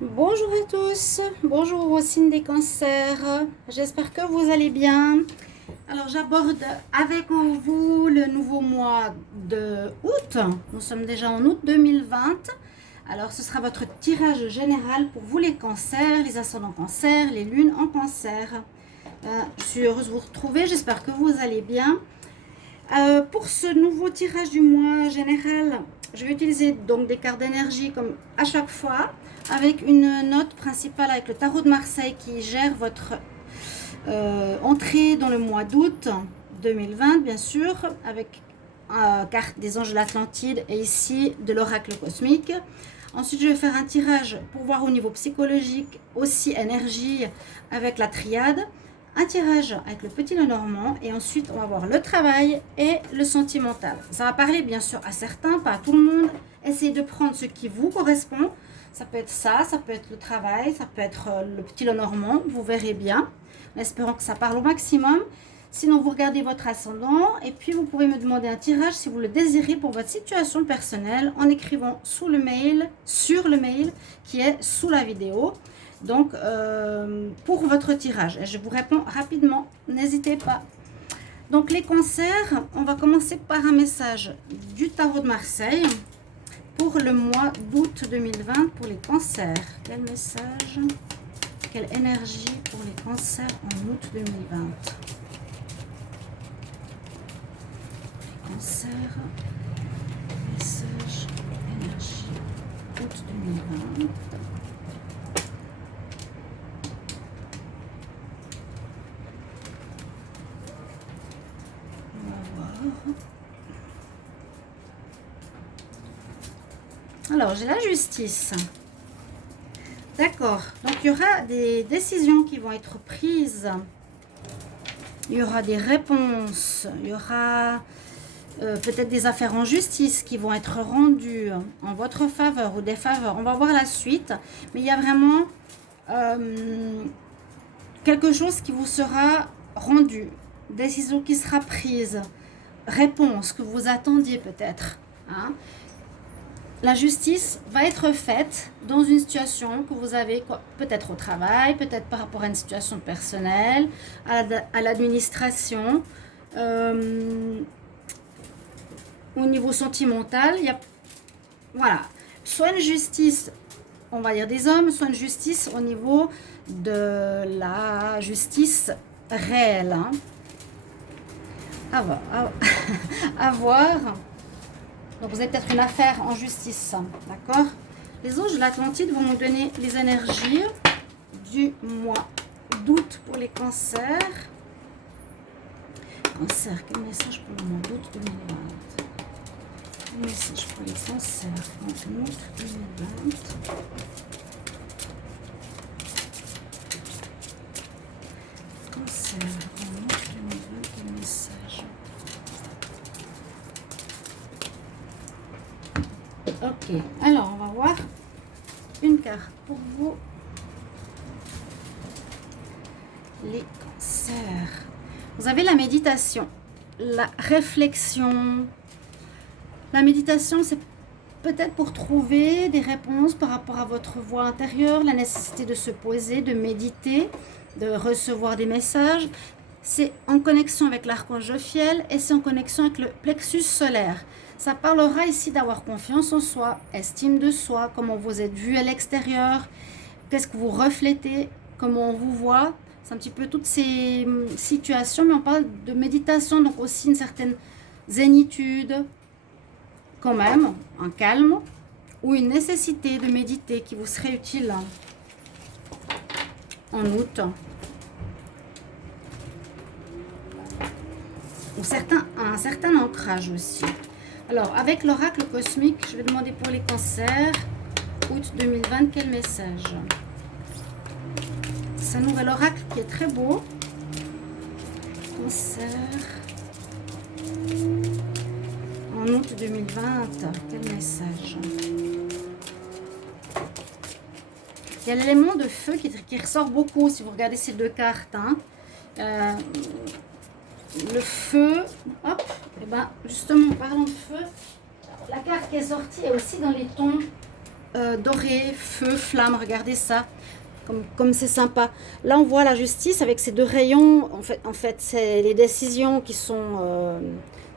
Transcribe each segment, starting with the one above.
Bonjour à tous, bonjour aux signes des cancers, j'espère que vous allez bien. Alors j'aborde avec vous le nouveau mois de août, nous sommes déjà en août 2020. Alors ce sera votre tirage général pour vous les cancers, les ascendants cancers, les lunes en cancer. Je suis heureuse de vous retrouver, j'espère que vous allez bien. Pour ce nouveau tirage du mois général, je vais utiliser donc des cartes d'énergie comme à chaque fois, avec une note principale avec le tarot de Marseille qui gère votre entrée dans le mois d'août 2020, bien sûr, avec carte des anges de l'Atlantide et ici de l'oracle cosmique. Ensuite, je vais faire un tirage pour voir au niveau psychologique, aussi énergie avec la triade. Un tirage avec le petit Lenormand et ensuite on va voir le travail et le sentimental. Ça va parler bien sûr à certains, pas à tout le monde. Essayez de prendre ce qui vous correspond. Ça peut être ça peut être le travail, ça peut être le petit Lenormand, vous verrez bien. En espérant que ça parle au maximum. Sinon, vous regardez votre ascendant et puis vous pouvez me demander un tirage si vous le désirez pour votre situation personnelle en écrivant sur le mail qui est sous la vidéo. Donc, pour votre tirage, et je vous réponds rapidement, n'hésitez pas. Donc, les cancers, on va commencer par un message du tarot de Marseille pour le mois d'août 2020 pour les cancers. Quel message, quelle énergie pour les cancers en août 2020? Les cancers, message, énergie, août 2020. Alors, j'ai la justice. D'accord. Donc, il y aura des décisions qui vont être prises. Il y aura des réponses. Il y aura peut-être des affaires en justice qui vont être rendues en votre faveur ou défaveur. On va voir la suite. Mais il y a vraiment quelque chose qui vous sera rendu. Décision qui sera prise. Réponse que vous attendiez peut-être. Hein. La justice va être faite dans une situation que vous avez peut-être au travail, peut-être par rapport à une situation personnelle, à l'administration, au niveau sentimental. Il y a, voilà, soit une justice, on va dire des hommes, soit une justice au niveau de la justice réelle. Hein. À voir. Donc vous avez peut-être une affaire en justice, d'accord? Les anges de l'Atlantide vont nous donner les énergies du mois d'août pour les cancers. Cancer, quel message pour le mois d'août 2020? Quel message pour les cancers en août 2020? Cancer en août 2020, quel message? Ok, alors on va voir une carte pour vous. Les cancers. Vous avez la méditation, la réflexion. La méditation, c'est peut-être pour trouver des réponses par rapport à votre voix intérieure, la nécessité de se poser, de méditer, de recevoir des messages. C'est en connexion avec l'archange Jophiel et c'est en connexion avec le plexus solaire. Ça parlera ici d'avoir confiance en soi, estime de soi, comment vous êtes vu à l'extérieur, qu'est-ce que vous reflétez, comment on vous voit. C'est un petit peu toutes ces situations, mais on parle de méditation, donc aussi une certaine zénitude, quand même, un calme, ou une nécessité de méditer qui vous serait utile en août. Ou un certain ancrage aussi. Alors, avec l'oracle cosmique, je vais demander pour les cancers, août 2020, quel message? C'est un nouvel oracle qui est très beau. Cancer. En août 2020, quel message? Il y a l'élément de feu qui ressort beaucoup si vous regardez ces deux cartes. Hein. Le feu, hop, et ben justement, parlons de feu, la carte qui est sortie est aussi dans les tons doré, feu, flamme, regardez ça. Comme c'est sympa. Là, on voit la justice avec ces deux rayons. En fait c'est les décisions qui sont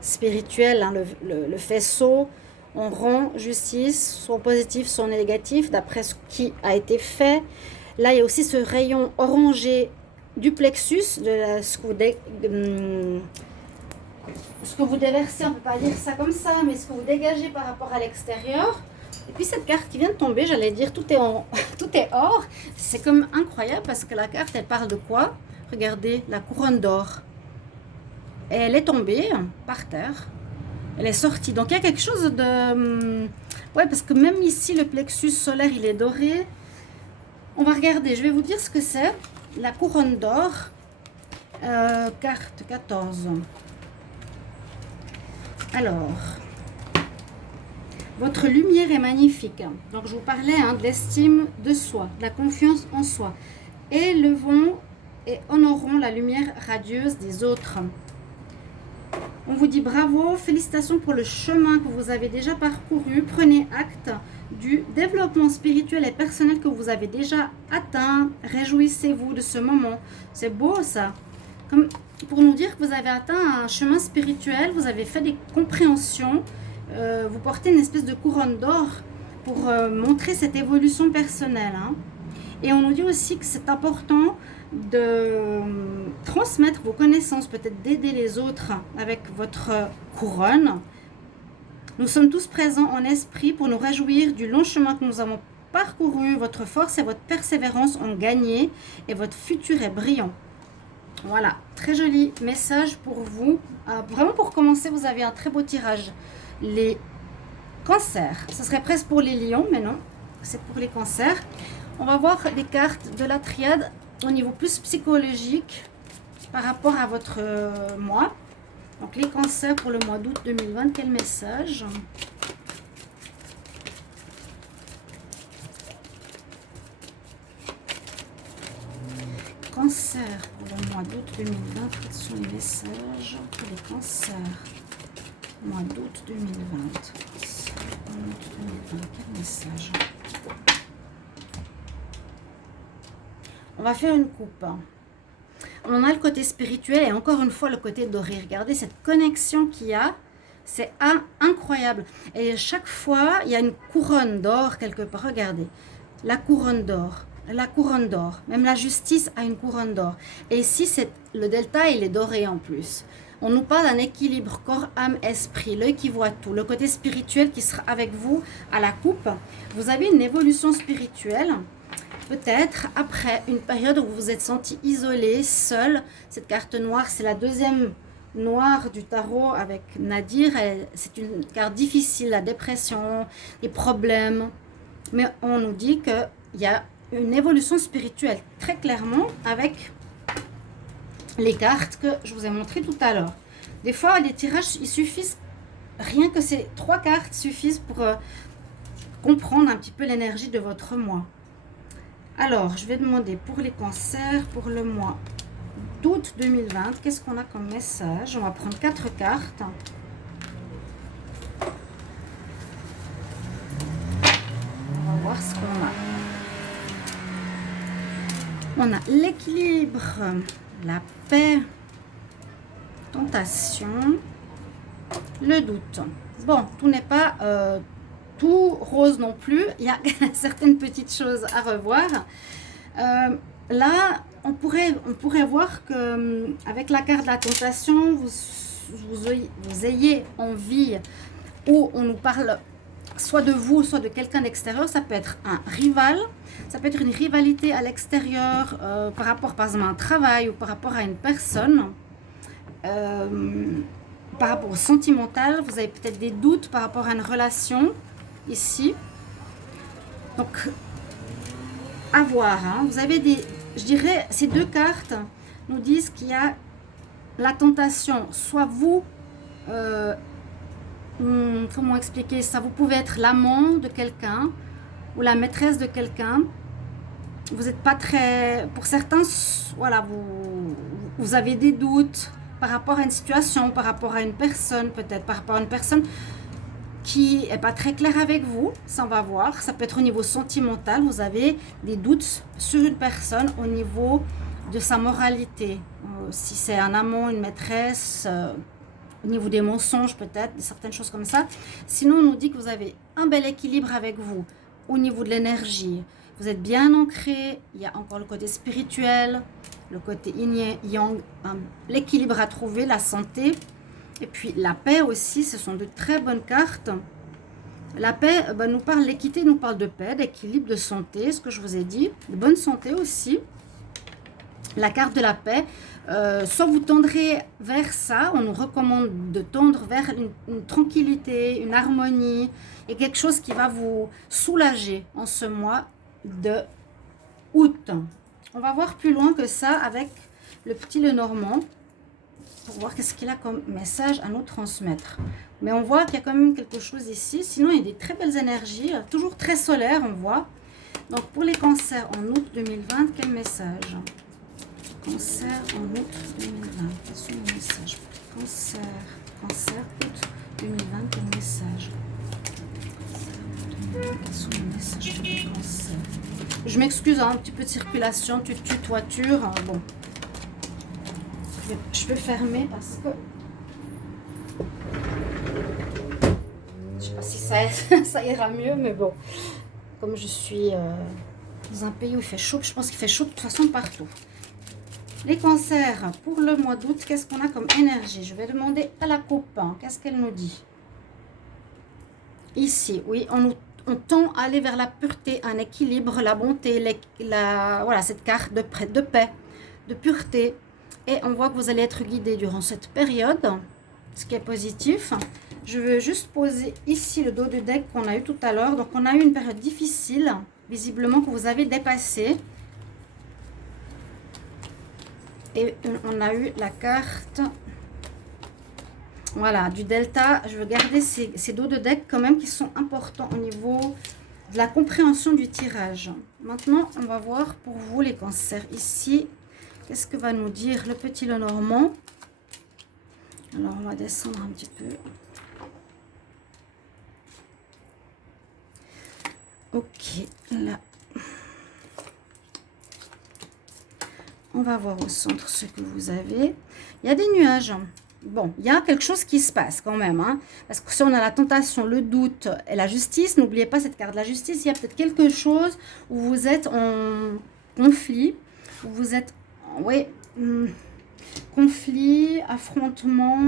spirituelles. Hein, le faisceau en rond, justice, soit positif, soit négatif, d'après ce qui a été fait. Là, il y a aussi ce rayon orangé du plexus, ce que vous déversez, on ne peut pas dire ça comme ça, mais ce que vous dégagez par rapport à l'extérieur. Et puis cette carte qui vient de tomber, j'allais dire, tout est or. C'est comme incroyable parce que la carte, elle parle de quoi? Regardez, la couronne d'or. Et elle est tombée par terre. Elle est sortie. Donc il y a quelque chose de... Ouais, parce que même ici, le plexus solaire, il est doré. On va regarder, je vais vous dire ce que c'est. La couronne d'or, carte 14. Alors... Votre lumière est magnifique. Donc, je vous parlais de l'estime de soi, de la confiance en soi. Élevons et honorons la lumière radieuse des autres. On vous dit bravo, félicitations pour le chemin que vous avez déjà parcouru. Prenez acte du développement spirituel et personnel que vous avez déjà atteint. Réjouissez-vous de ce moment. C'est beau ça. Comme pour nous dire que vous avez atteint un chemin spirituel, vous avez fait des compréhensions. Vous portez une espèce de couronne d'or pour montrer cette évolution personnelle. Hein. Et on nous dit aussi que c'est important de transmettre vos connaissances, peut-être d'aider les autres avec votre couronne. Nous sommes tous présents en esprit pour nous réjouir du long chemin que nous avons parcouru. Votre force et votre persévérance ont gagné et votre futur est brillant. Voilà, très joli message pour vous. Vraiment pour commencer, vous avez un très beau tirage. Les cancers, ce serait presque pour les lions, mais non, c'est pour les cancers. On va voir les cartes de la triade au niveau plus psychologique par rapport à votre mois. Donc les cancers pour le mois d'août 2020, quel message? Cancer pour le mois d'août 2020, quels sont les messages pour les cancers? Mois d'août 2020. Quel message? On va faire une coupe. On a le côté spirituel et encore une fois le côté doré. Regardez cette connexion qu'il y a. C'est incroyable. Et chaque fois, il y a une couronne d'or quelque part. Regardez. La couronne d'or. La couronne d'or. Même la justice a une couronne d'or. Et ici, le delta, il est doré en plus. On nous parle d'un équilibre corps, âme, esprit, l'œil qui voit tout, le côté spirituel qui sera avec vous à la coupe. Vous avez une évolution spirituelle, peut-être après une période où vous vous êtes senti isolé, seul. Cette carte noire, c'est la deuxième noire du tarot avec Nadir. C'est une carte difficile, la dépression, les problèmes. Mais on nous dit qu'il y a une évolution spirituelle très clairement avec les cartes que je vous ai montrées tout à l'heure. Des fois, les tirages, il suffisent, rien que ces 3 cartes suffisent pour comprendre un petit peu l'énergie de votre mois. Alors, je vais demander pour les cancers, pour le mois d'août 2020, qu'est-ce qu'on a comme message? On va prendre 4 cartes. On va voir ce qu'on a. On a l'équilibre, la paix, tentation, le doute. Bon, tout n'est pas tout rose non plus. Il y a certaines petites choses à revoir. Là, on pourrait voir que avec la carte de la tentation, vous ayez envie, ou on nous parle soit de vous, soit de quelqu'un d'extérieur. Ça peut être un rival, ça peut être une rivalité à l'extérieur par rapport, par exemple, à un travail ou par rapport à une personne. Par rapport au sentimental, vous avez peut-être des doutes par rapport à une relation ici. Donc, à voir. Hein. Vous avez je dirais, ces 2 cartes nous disent qu'il y a la tentation. Soit vous, comment expliquer ça? Vous pouvez être l'amant de quelqu'un ou la maîtresse de quelqu'un. Vous n'êtes pas très... Pour certains, voilà, vous avez des doutes par rapport à une situation, par rapport à une personne, peut-être par rapport à une personne. qui n'est pas très clair avec vous, ça on va voir. Ça peut être au niveau sentimental, vous avez des doutes sur une personne au niveau de sa moralité. Si c'est un amant, une maîtresse, au niveau des mensonges peut-être, certaines choses comme ça. Sinon, on nous dit que vous avez un bel équilibre avec vous au niveau de l'énergie. Vous êtes bien ancré, il y a encore le côté spirituel, le côté yin-yang, l'équilibre à trouver, la santé. Et puis la paix aussi, ce sont de très bonnes cartes. La paix nous parle, l'équité nous parle de paix, d'équilibre, de santé, ce que je vous ai dit, de bonne santé aussi. La carte de la paix, soit vous tendrez vers ça, on nous recommande de tendre vers une tranquillité, une harmonie et quelque chose qui va vous soulager en ce mois de août. On va voir plus loin que ça avec le petit Lenormand pour voir qu'est-ce qu'il a comme message à nous transmettre. Mais on voit qu'il y a quand même quelque chose ici. Sinon, il y a des très belles énergies, toujours très solaires, on voit. Donc, pour les cancers en août 2020, quel message? Cancer en août 2020, quels sont les messages? Cancer, août 2020, quel message? Quels sont les messages pour les cancers? Je m'excuse, un petit peu de circulation, toiture, bon. Je peux fermer parce que je sais pas si ça ira mieux, mais bon, comme je suis dans un pays où il fait chaud, je pense qu'il fait chaud de toute façon partout. Les cancers, pour le mois d'août, qu'est-ce qu'on a comme énergie? Je vais demander à la copain, qu'est-ce qu'elle nous dit? Ici, oui, on tend à aller vers la pureté, un équilibre, la bonté, voilà, cette carte de paix, de pureté. Et on voit que vous allez être guidé durant cette période, ce qui est positif. Je veux juste poser ici le dos du deck qu'on a eu tout à l'heure. Donc, on a eu une période difficile, visiblement, que vous avez dépassée. Et on a eu la carte, voilà, du delta. Je veux garder ces dos de deck quand même qui sont importants au niveau de la compréhension du tirage. Maintenant, on va voir pour vous les cancers ici. Qu'est-ce que va nous dire le petit Lenormand? Alors, on va descendre un petit peu. Ok, là. On va voir au centre ce que vous avez. Il y a des nuages. Bon, il y a quelque chose qui se passe quand même. Hein, parce que si on a la tentation, le doute et la justice, n'oubliez pas cette carte de la justice. Il y a peut-être quelque chose où vous êtes en conflit, où vous êtes oui, conflit, affrontement,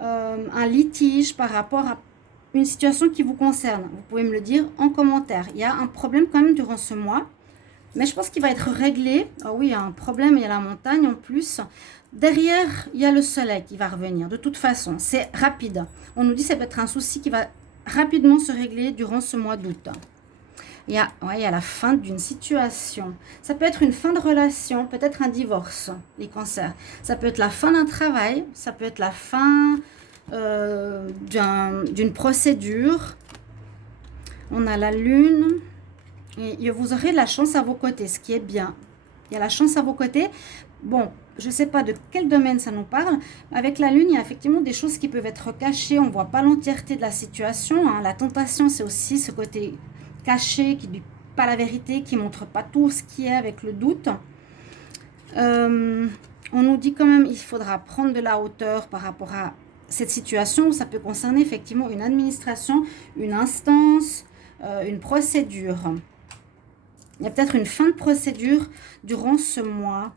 un litige par rapport à une situation qui vous concerne. Vous pouvez me le dire en commentaire. Il y a un problème quand même durant ce mois, mais je pense qu'il va être réglé. Ah oui, il y a un problème, il y a la montagne en plus. Derrière, il y a le soleil qui va revenir. De toute façon, c'est rapide. On nous dit que ça peut être un souci qui va rapidement se régler durant ce mois d'août. Il y a la fin d'une situation. Ça peut être une fin de relation, peut-être un divorce, les cancers. Ça peut être la fin d'un travail, ça peut être la fin d'une procédure. On a la lune. Et vous aurez la chance à vos côtés, ce qui est bien. Il y a la chance à vos côtés. Bon, je ne sais pas de quel domaine ça nous parle. Avec la lune, il y a effectivement des choses qui peuvent être cachées. On ne voit pas l'entièreté de la situation. Hein. La tentation, c'est aussi ce côté caché, qui ne dit pas la vérité, qui ne montre pas tout ce qui est avec le doute. On nous dit quand même qu'il faudra prendre de la hauteur par rapport à cette situation. Ça peut concerner effectivement une administration, une instance, une procédure. Il y a peut-être une fin de procédure durant ce mois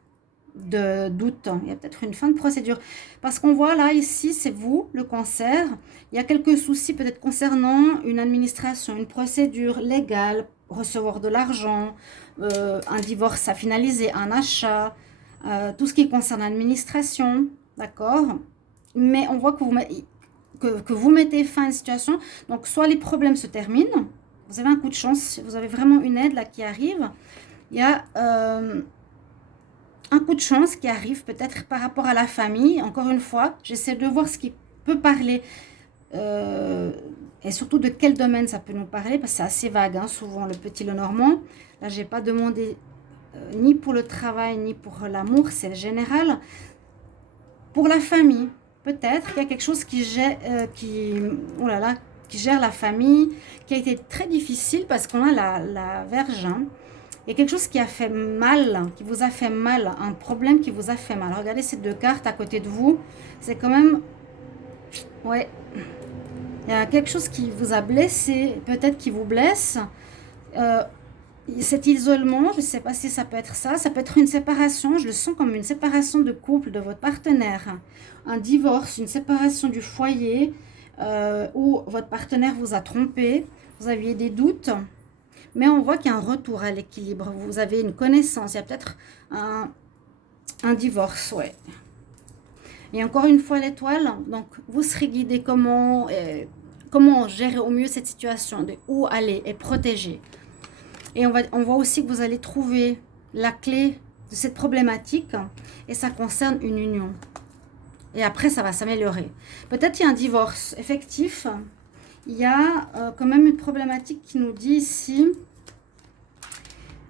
d'août. Il y a peut-être une fin de procédure. Parce qu'on voit là, ici, c'est vous, le cancer. Il y a quelques soucis peut-être concernant une administration, une procédure légale, recevoir de l'argent, un divorce à finaliser, un achat, tout ce qui concerne l'administration. D'accord? Mais on voit que vous mettez fin à une situation. Donc, soit les problèmes se terminent. Vous avez un coup de chance, vous avez vraiment une aide là qui arrive. Il y a un coup de chance qui arrive peut-être par rapport à la famille. Encore une fois, j'essaie de voir ce qui peut parler et surtout de quel domaine ça peut nous parler parce que c'est assez vague, hein, souvent le petit Lenormand. Là, je n'ai pas demandé ni pour le travail ni pour l'amour, c'est général. Pour la famille, peut-être qu'il y a quelque chose oh là là, qui gère la famille, qui a été très difficile parce qu'on a la Vierge. Hein. Il y a quelque chose qui a fait mal, qui vous a fait mal, un problème qui vous a fait mal. Regardez ces deux cartes à côté de vous. C'est quand même... Ouais. Il y a quelque chose qui vous a blessé, peut-être qui vous blesse. Cet isolement, je ne sais pas si ça peut être ça. Ça peut être une séparation. Je le sens comme une séparation de couple de votre partenaire. Un divorce, une séparation du foyer où votre partenaire vous a trompé. Vous aviez des doutes. Mais on voit qu'il y a un retour à l'équilibre. Vous avez une connaissance. Il y a peut-être un divorce, ouais. Et encore une fois, l'étoile. Donc, vous serez guidé comment gérer au mieux cette situation, de où aller et protéger. Et on voit aussi que vous allez trouver la clé de cette problématique. Et ça concerne une union. Et après, ça va s'améliorer. Peut-être il y a un divorce effectif. Il y a quand même une problématique qui nous dit ici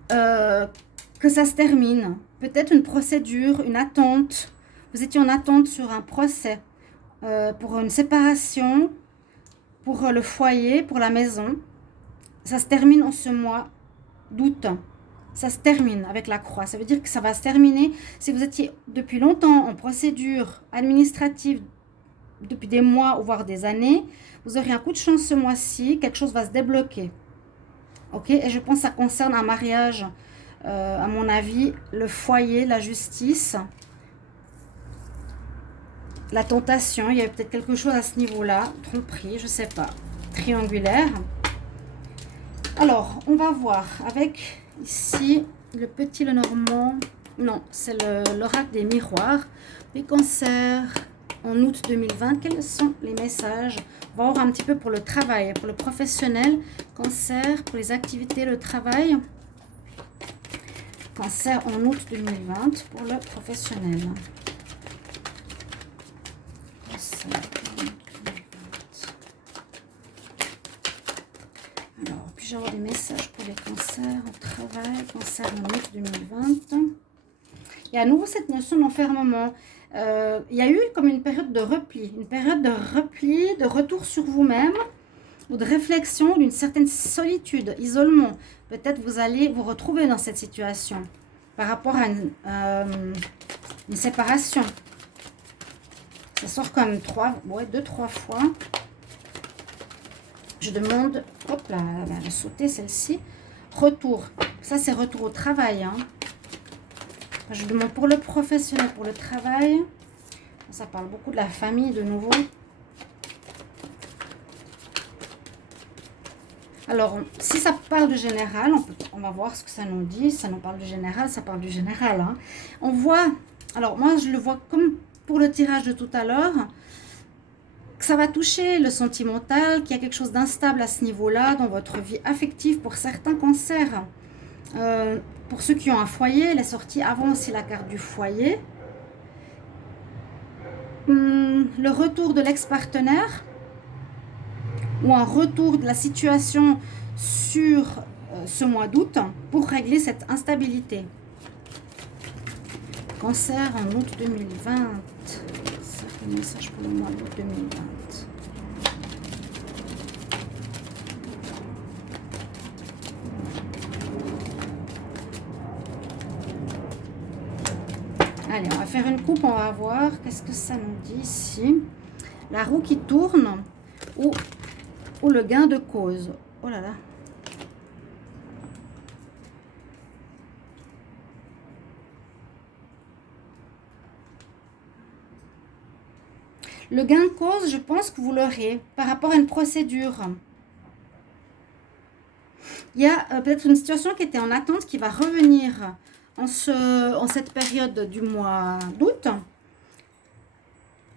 que ça se termine. Peut-être une procédure, une attente. Vous étiez en attente sur un procès pour une séparation, pour le foyer, pour la maison. Ça se termine en ce mois d'août. Ça se termine avec la croix. Ça veut dire que ça va se terminer. Si vous étiez depuis longtemps en procédure administrative, depuis des mois ou voire des années, vous aurez un coup de chance ce mois-ci. Quelque chose va se débloquer. Ok? Et je pense que ça concerne un mariage, à mon avis, le foyer, la justice, la tentation. Il y a peut-être quelque chose à ce niveau-là. Tromperie, je ne sais pas. Triangulaire. Alors, on va voir avec ici le petit Lenormand. Non, c'est l'oracle des miroirs. Les cancers en août 2020. Quels sont les messages? On va voir un petit peu pour le travail, pour le professionnel. Cancer, pour les activités, le travail. Cancer en août 2020 pour le professionnel. Cancer. Alors, puis-je avoir des messages pour les cancers au travail, cancer en août 2020. Il y a à nouveau cette notion d'enfermement. Il y a eu comme une période de repli, de retour sur vous-même, ou de réflexion, d'une certaine solitude, isolement. Peut-être vous allez vous retrouver dans cette situation par rapport à une séparation. Ça sort comme 2-3 fois. Je demande, hop là, elle a sauté celle-ci. Retour. Ça, c'est retour au travail. Hein. Je demande pour le professionnel, pour le travail. Ça parle beaucoup de la famille de nouveau. Alors, si ça parle du général, on va voir ce que ça nous dit. Ça nous parle du général, ça parle du général. Hein. On voit, alors moi je le vois comme pour le tirage de tout à l'heure, que ça va toucher le sentimental, qu'il y a quelque chose d'instable à ce niveau-là dans votre vie affective pour certains cancers. Pour ceux qui ont un foyer, elle est sortie avant aussi la carte du foyer. Le retour de l'ex-partenaire ou un retour de la situation sur ce mois d'août pour régler cette instabilité. Cancer en août 2020. Ça fait un message pour le mois d'août 2020. Allez, on va faire une coupe, on va voir qu'est-ce que ça nous dit ici. La roue qui tourne ou le gain de cause. Oh là là. Le gain de cause, je pense que vous l'aurez par rapport à une procédure. Il y a peut-être une situation qui était en attente qui va revenir en cette période du mois d'août.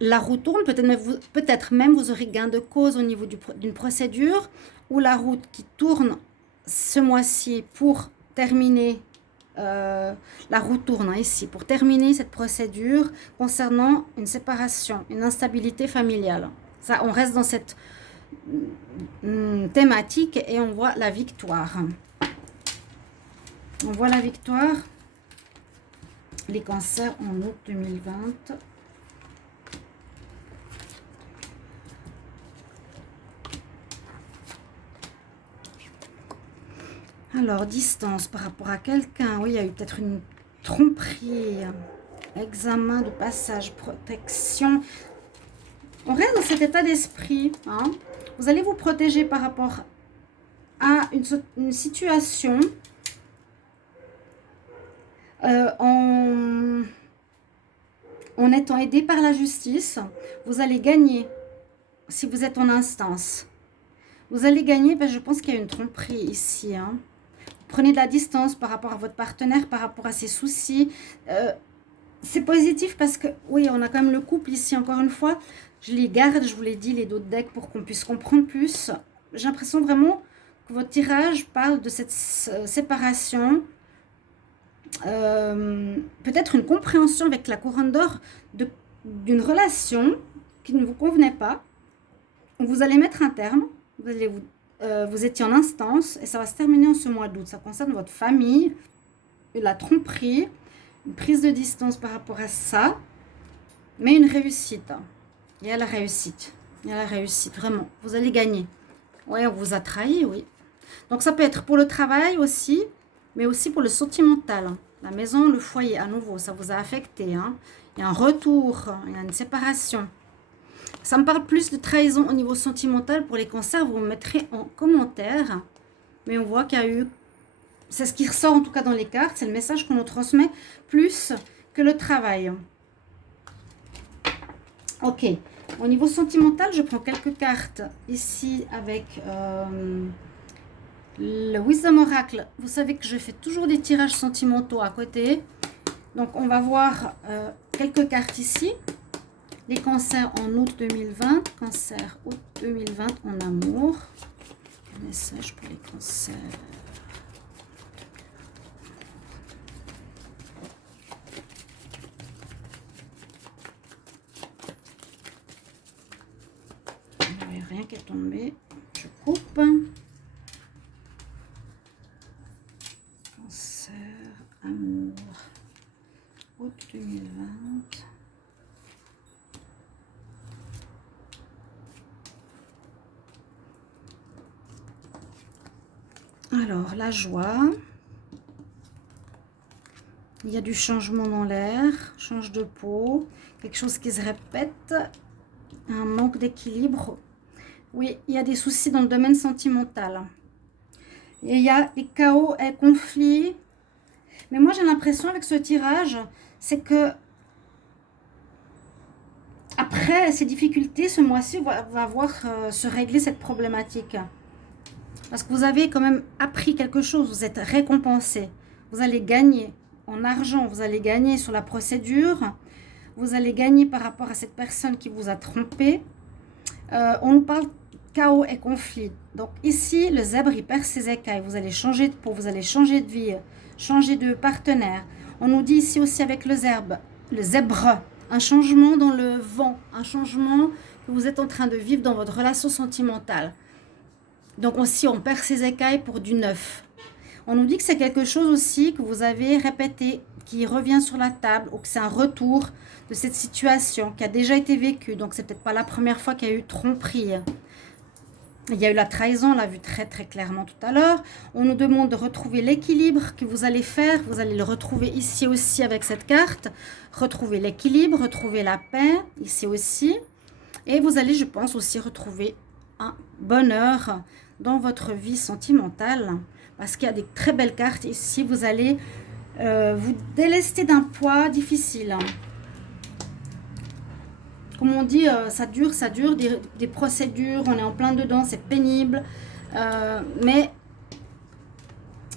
La roue tourne, peut-être même vous aurez gain de cause au niveau d'une procédure ou la route qui tourne ce mois-ci pour terminer, la roue tourne ici, pour terminer cette procédure concernant une séparation, une instabilité familiale. Ça, on reste dans cette thématique et on voit la victoire. On voit la victoire. Les cancers en août 2020. Alors, distance par rapport à quelqu'un. Oui, il y a eu peut-être une tromperie. Examen de passage, protection. On reste dans cet état d'esprit. Hein. Vous allez vous protéger par rapport à une situation en étant aidé par la justice. Vous allez gagner si vous êtes en instance. Vous allez gagner, je pense qu'il y a une tromperie ici. Hein. Prenez de la distance par rapport à votre partenaire, par rapport à ses soucis. C'est positif parce que, oui, on a quand même le couple ici, encore une fois. Je les garde, je vous l'ai dit, les dos de deck pour qu'on puisse comprendre plus. J'ai l'impression vraiment que votre tirage parle de cette séparation. Peut-être une compréhension avec la couronne d'or d'une relation qui ne vous convenait pas. Vous allez mettre un terme. Vous étiez en instance et ça va se terminer en ce mois d'août. Ça concerne votre famille, la tromperie, une prise de distance par rapport à ça, mais une réussite. Il y a la réussite. Il y a la réussite, vraiment. Vous allez gagner. Oui, on vous a trahi, oui. Donc ça peut être pour le travail aussi, mais aussi pour le sentimental. La maison, le foyer, à nouveau, ça vous a affecté. Hein. Il y a un retour, il y a une séparation. Ça me parle plus de trahison au niveau sentimental. Pour les cancers, vous me mettrez en commentaire. Mais on voit qu'il y a eu... C'est ce qui ressort en tout cas dans les cartes. C'est le message qu'on nous transmet plus que le travail. Ok. Au niveau sentimental, je prends quelques cartes ici avec le Wisdom Oracle. Vous savez que je fais toujours des tirages sentimentaux à côté. Donc, on va voir quelques cartes ici. Les cancers en août 2020. Cancer août 2020 en amour. Un message pour les cancers. Il n'y a rien qui est tombé. Je coupe. Cancer, amour. Août 2020. Alors, la joie. Il y a du changement dans l'air, change de peau, quelque chose qui se répète, un manque d'équilibre. Oui, il y a des soucis dans le domaine sentimental. Et il y a des chaos et conflits. Mais moi, j'ai l'impression avec ce tirage, c'est que après ces difficultés, ce mois-ci, on va voir se régler cette problématique. Parce que vous avez quand même appris quelque chose, vous êtes récompensé. Vous allez gagner en argent, vous allez gagner sur la procédure, vous allez gagner par rapport à cette personne qui vous a trompé. On nous parle chaos et conflit. Donc ici, le zèbre, il perd ses écailles. Vous allez changer de peau, vous allez changer de vie, changer de partenaire. On nous dit ici aussi avec le zèbre, un changement dans le vent, un changement que vous êtes en train de vivre dans votre relation sentimentale. Donc aussi, on perd ses écailles pour du neuf. On nous dit que c'est quelque chose aussi que vous avez répété, qui revient sur la table, ou que c'est un retour de cette situation qui a déjà été vécue. Donc, c'est peut-être pas la première fois qu'il y a eu tromperie. Il y a eu la trahison, on l'a vu très très clairement tout à l'heure. On nous demande de retrouver l'équilibre que vous allez faire. Vous allez le retrouver ici aussi avec cette carte. Retrouver l'équilibre, retrouver la paix, ici aussi. Et vous allez, je pense, aussi retrouver un bonheur dans votre vie sentimentale. Parce qu'il y a des très belles cartes ici. Vous allez vous délester d'un poids difficile. Comme on dit, ça dure, des procédures, on est en plein dedans, c'est pénible. Mais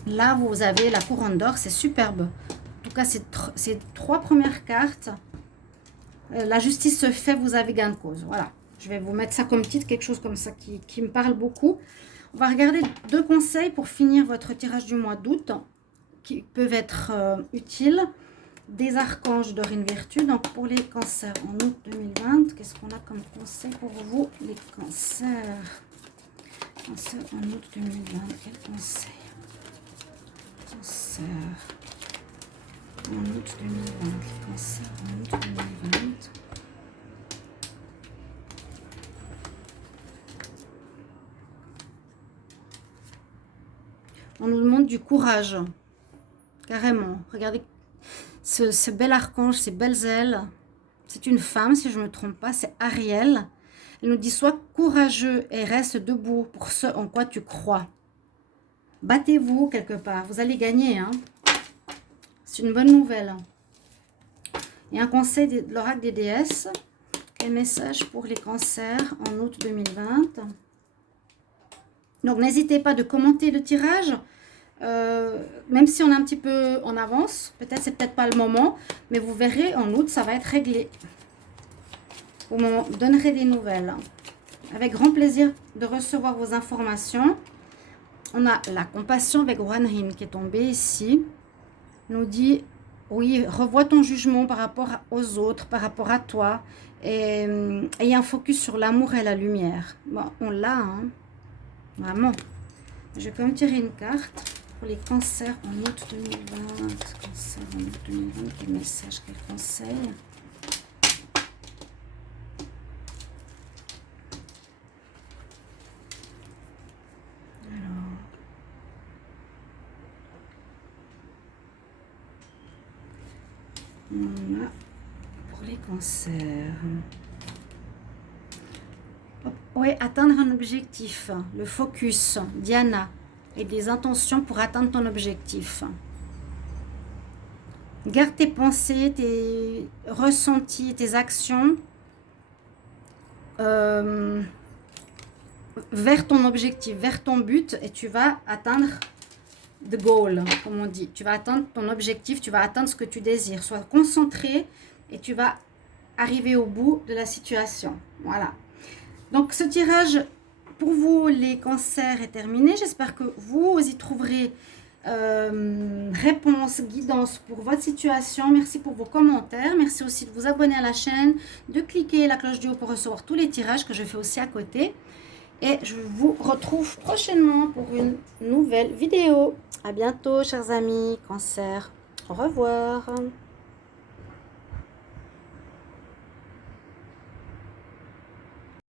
là, vous avez la couronne d'or, c'est superbe. En tout cas, ces trois premières cartes, la justice se fait, vous avez gain de cause. Voilà, je vais vous mettre ça comme titre, quelque chose comme ça qui me parle beaucoup. On va regarder 2 conseils pour finir votre tirage du mois d'août qui peuvent être utiles. Des archanges Dorine Virtue. Donc pour les cancers en août 2020, qu'est-ce qu'on a comme conseil pour vous les cancers? Cancer en août 2020, quel conseil? Cancer en août 2020, cancer en août 2020. On nous demande du courage. Carrément. Regardez ce bel archange, ces belles ailes. C'est une femme, si je ne me trompe pas, c'est Ariel. Elle nous dit, sois courageux et reste debout pour ce en quoi tu crois. Battez-vous quelque part, vous allez gagner. Hein. C'est une bonne nouvelle. Et un conseil de l'oracle des déesses. Quel message pour les cancers en août 2020. Donc n'hésitez pas de commenter le tirage. Même si on est un petit peu en avance, c'est peut-être pas le moment, mais vous verrez en août ça va être réglé. Vous me donnerez des nouvelles. Avec grand plaisir de recevoir vos informations. On a la compassion avec Wanhin qui est tombé ici. Nous dit, oui, revois ton jugement par rapport aux autres, par rapport à toi. Et un focus sur l'amour et la lumière. Bon, on l'a, hein. Vraiment. Je vais quand même tirer une carte. Pour les cancers en août 2020, cancer en août 2020, quel message, quel conseil? Alors, on a pour les cancers. Oui, atteindre un objectif, le focus, Diana. Et des intentions pour atteindre ton objectif. Garde tes pensées, tes ressentis, tes actions vers ton objectif, vers ton but et tu vas atteindre the goal, comme on dit. Tu vas atteindre ton objectif, tu vas atteindre ce que tu désires. Sois concentré et tu vas arriver au bout de la situation. Voilà. Donc ce tirage... Pour vous, les cancers est terminé. J'espère que vous y trouverez réponse, guidance pour votre situation. Merci pour vos commentaires. Merci aussi de vous abonner à la chaîne, de cliquer la cloche du haut pour recevoir tous les tirages que je fais aussi à côté. Et je vous retrouve prochainement pour une nouvelle vidéo. À bientôt, chers amis, cancer. Au revoir.